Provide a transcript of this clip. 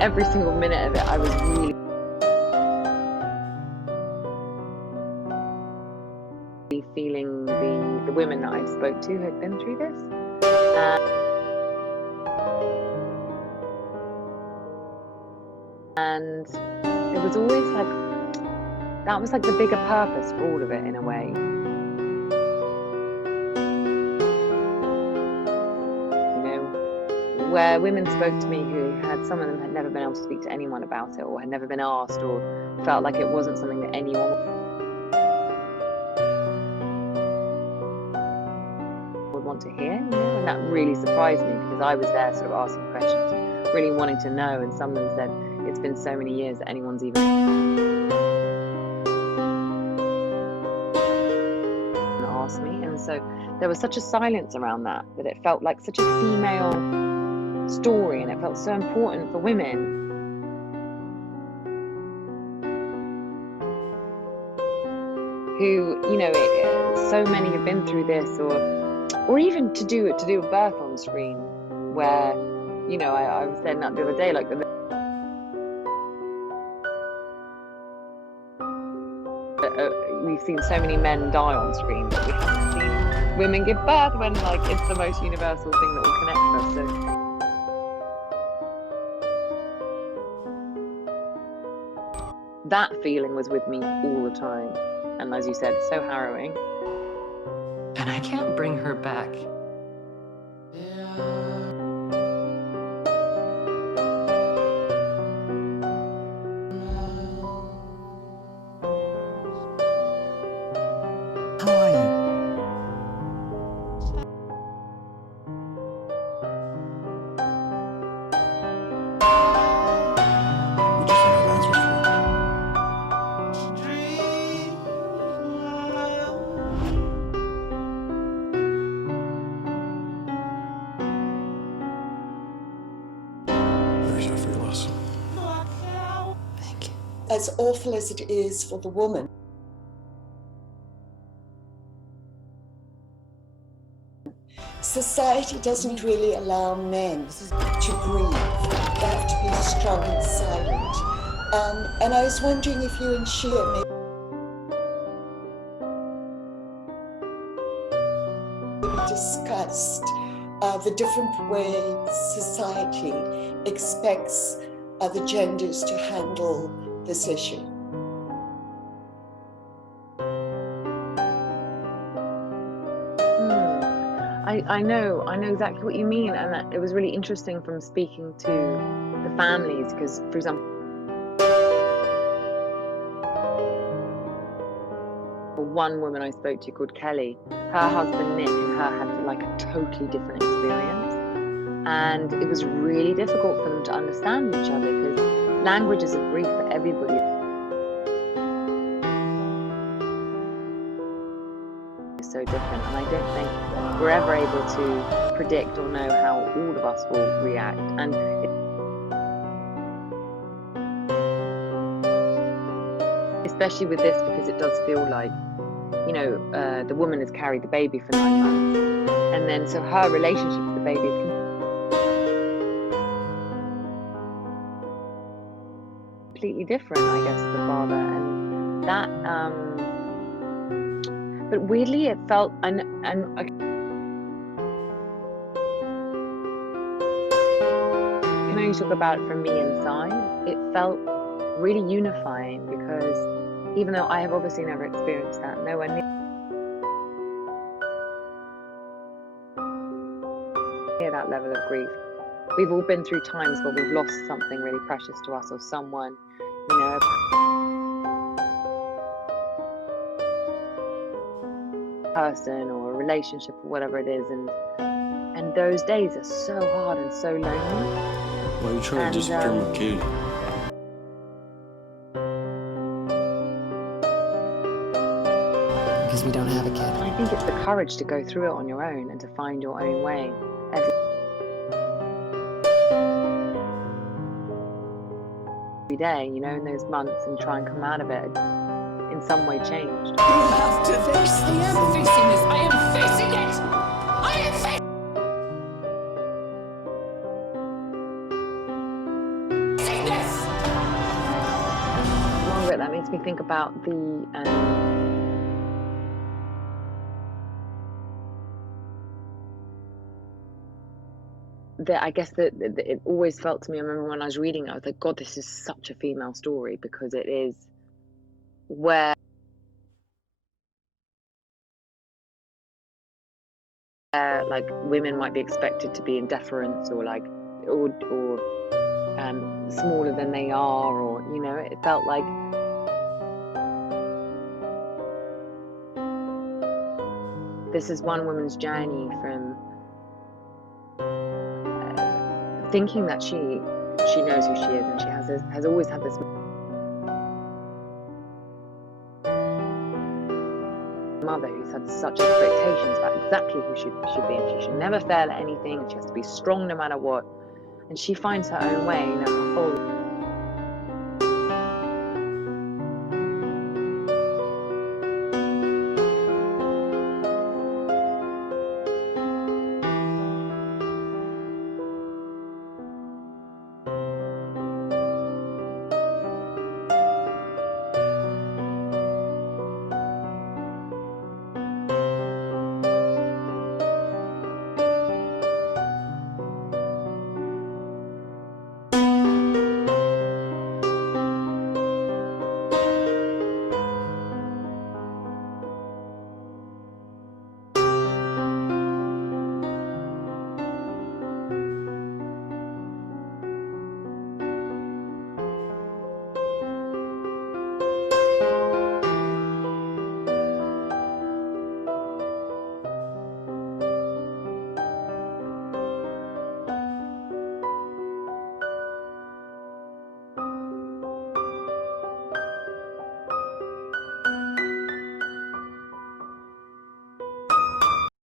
every single minute of it, I was really feeling the women that I spoke to had been through this. And it was always like, that was like the bigger purpose for all of it in a way. You know, where women spoke to me who had, some of them had never been able to speak to anyone about it, or had never been asked, or felt like it wasn't something that anyone would want to hear, you know, and that really surprised me because I was there sort of asking questions, really wanting to know, and some of them said, it's been so many years that anyone's even asked me. And so there was such a silence around that it felt like such a female story, and it felt so important for women. Who, you know, so many have been through this, or even to do a birth on screen, where, you know, I was saying that the other day, like we've seen so many men die on screen, but we haven't seen women give birth, when like it's the most universal thing that will connect us. So that feeling was with me all the time, and as you said, so harrowing. And I can't bring her back. How are you? As awful as it is for the woman, society doesn't really allow men to grieve. They have to be strong and silent. And I was wondering if you and Shia maybe discussed the different ways society expects the genders to handle this issue. I know exactly what you mean, and that it was really interesting from speaking to the families, because, for example, one woman I spoke to called Kelly, her husband Nick and her had like a totally different experience, and it was really difficult for them to understand each other because languages of grief for everybody is so different, and I don't think we're ever able to predict or know how all of us will react. And especially with this, because it does feel like, you know, the woman has carried the baby for 9 months, and then so her relationship with the baby is completely different, I guess, to the father, and that but weirdly it felt, and I can only talk about it from me inside, it felt really unifying, because even though I have obviously never experienced that, nowhere near that level of grief, we've all been through times where we've lost something really precious to us, or someone, you know, a person or a relationship or whatever it is, and those days are so hard and so lonely. Why are you trying to disappear my kid? Because we don't have a kid. I think it's the courage to go through it on your own and to find your own way. Every day, you know, in those months, and try and come out of it in some way changed. You have to face I am facing this. I am facing it. I am facing think about I guess that it always felt to me, I remember when I was reading it, I was like, God, this is such a female story, because it is where like women might be expected to be in deference, or like or smaller than they are, or it felt like this is one woman's journey from thinking that she knows who she is, and she has always had this mother who's had such expectations about exactly who she should be, and she should never fail at anything, and she has to be strong no matter what, and she finds her own way. Her whole